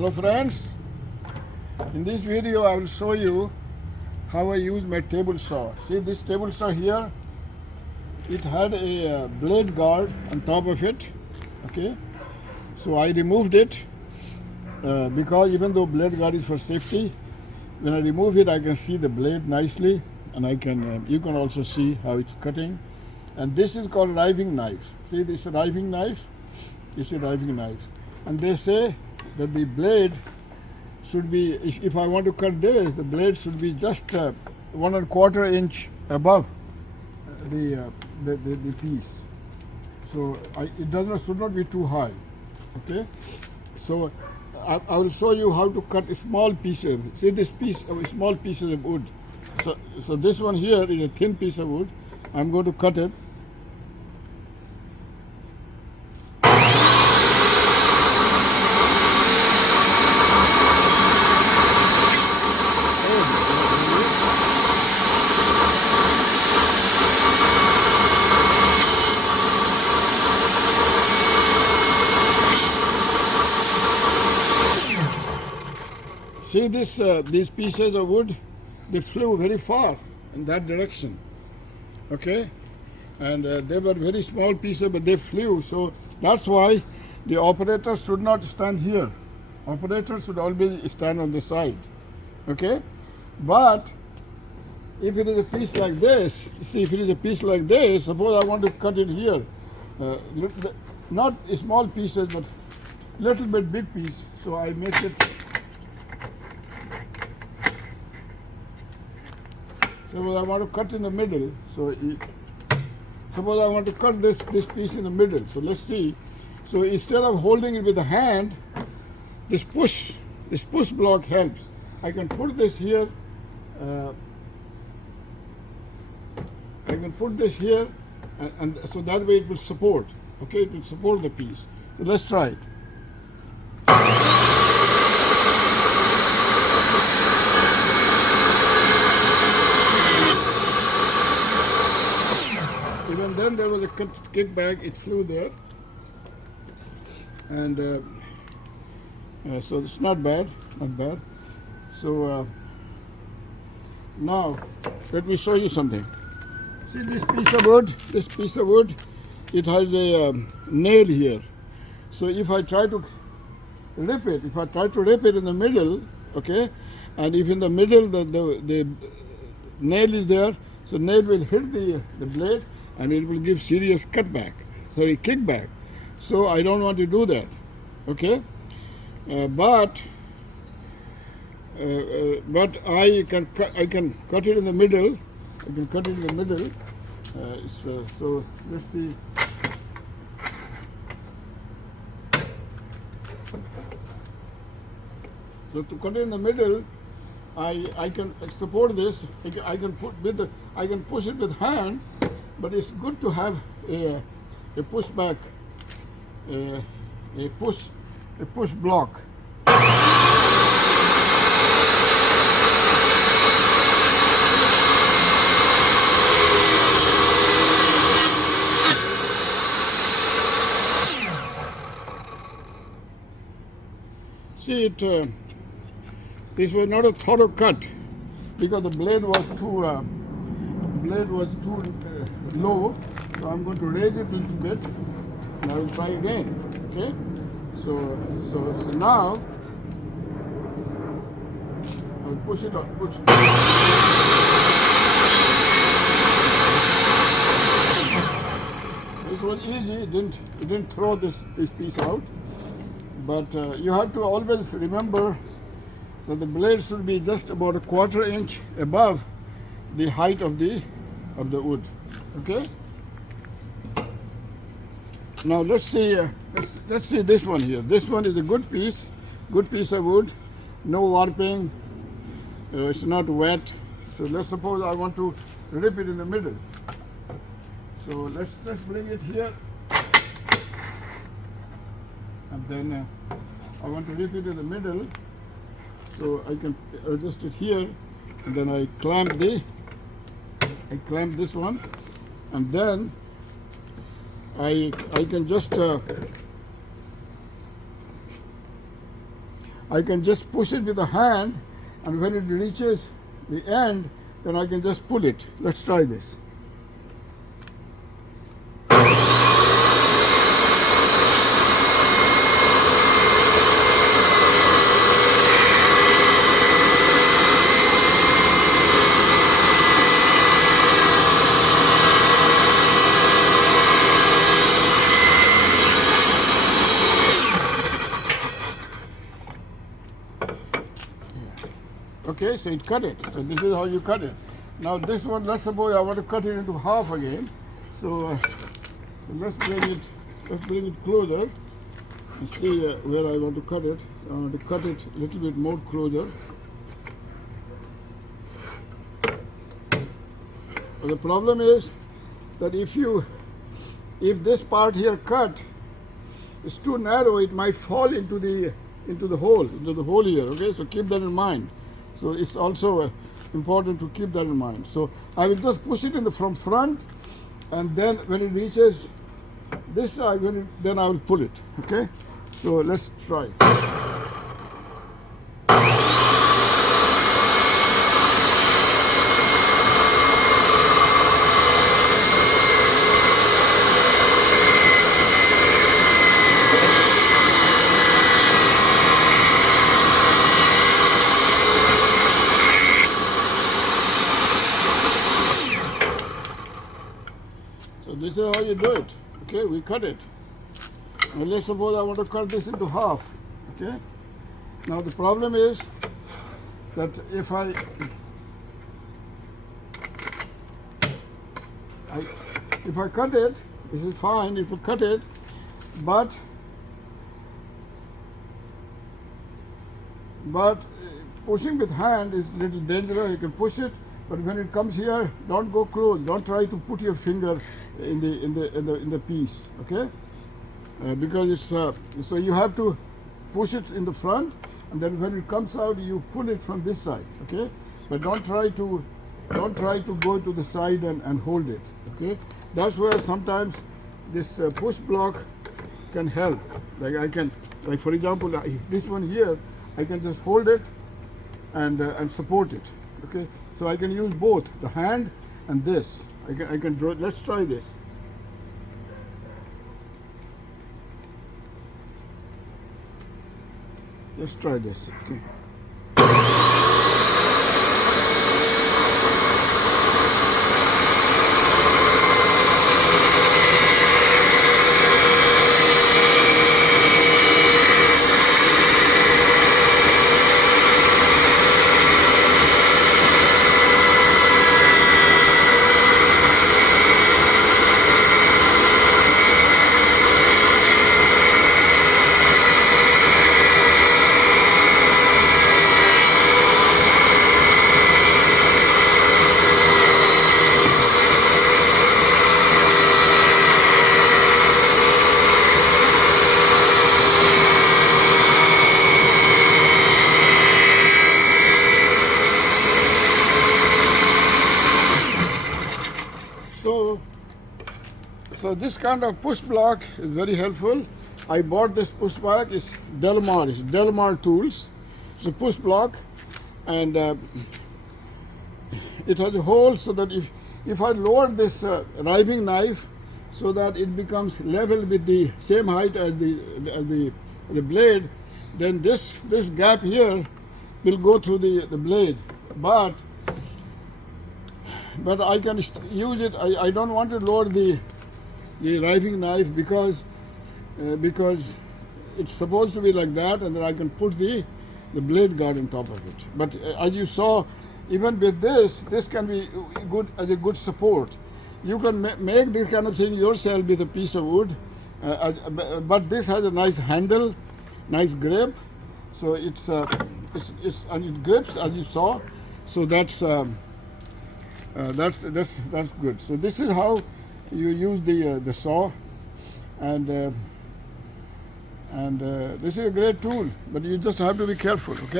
Hello friends, in this video I will show you how I use my table saw. See this table saw here, it had a blade guard on top of it, okay? So I removed it because even though blade guard is for safety, when I remove it I can see the blade nicely, and I can you can also see how it's cutting. And this is called riving knife. See, this is a riving knife. This is a riving knife, and they say that the blade should be, if I want to cut this, the blade should be just 1¼ inch above the piece. So it should not be too high. Okay, so I will show you how to cut small pieces. See this piece of small pieces of wood. So this one here is a thin piece of wood. I'm going to cut it. See these pieces of wood, they flew very far in that direction, okay? And they were very small pieces, but they flew. So that's why the operator should not stand here. Operator should always stand on the side, okay? But if it is a piece like this, see, if it is a piece like this, suppose I want to cut it here, not small pieces, but little bit big piece. So I make it. Suppose I want to cut in the middle, so suppose I want to cut this piece in the middle. So let's see. So instead of holding it with the hand, this push block helps. I can put this here. I can put this here, and so that way it will support. Okay, it will support the piece. So let's try it. Even then there was a kickback, it flew there, and so it's not bad, not bad. So now let me show you something. See this piece of wood, it has a nail here. So if I try to rip it, in the middle, okay, and if in the middle the nail is there, so nail will hit the blade, and it will give serious kickback. So I don't want to do that, okay? But I can cut it in the middle. I can cut it in the middle. So let's see. So to cut it in the middle, I can support this. I can push it with hand. But it's good to have a pushback, a push block. See it. This was not a thorough cut because the blade was too low, so I'm going to raise it a little bit, and I will try again. Okay, so now I'll push it up. This was easy. It didn't throw this piece out, but you have to always remember that the blade should be just about 1/4 inch above the height of the wood. Okay. Now let's see this one here. This one is a good piece of wood, no warping. It's not wet. So let's suppose I want to rip it in the middle. So let's bring it here, and then I want to rip it in the middle. So I can adjust it here, and then I clamp this one, and then I can just I can just push it with the hand, and when it reaches the end, then I can just pull it. Let's try this. Okay, so it cut it. So this is how you cut it. Now this one, let's suppose I want to cut it into half again. So, let's bring it closer and see where I want to cut it. So I want to cut it a little bit more closer. But the problem is that if this part here cut is too narrow, it might fall into the hole here. Okay, so keep that in mind. So it's also important to keep that in mind. So I will just push it from front, and then when it reaches this side, then I will pull it. Okay, so let's try. So this is how you do it. Okay, we cut it. Now let's suppose I want to cut this into half. Okay. Now the problem is that if I cut it, this is fine. It will cut it, but pushing with hand is a little dangerous. You can push it, but when it comes here, don't go close. Don't try to put your finger in the piece. Okay, because it's so you have to push it in the front, and then when it comes out, you pull it from this side. Okay, but don't try to go to the side and hold it. Okay, that's where sometimes this push block can help. Like for example, this one here, I can just hold it and support it. Okay, so I can use both the hand and this. I can draw. Let's try this. Let's try this. Okay. So this kind of push block is very helpful. I bought this push block. It's Delmar Tools. It's a push block, and it has a hole so that if I lower this riving knife so that it becomes level with the same height as the blade, then this gap here will go through the blade. But I can use it. I don't want to lower the riving knife because it's supposed to be like that, and then I can put the blade guard on top of it. But as you saw, even with this can be good as a good support. You can make this kind of thing yourself with a piece of wood, but this has a nice handle, nice grip. So it's and it grips as you saw. So that's good. So this is how you use the saw, and this is a great tool, but you just have to be careful. Okay.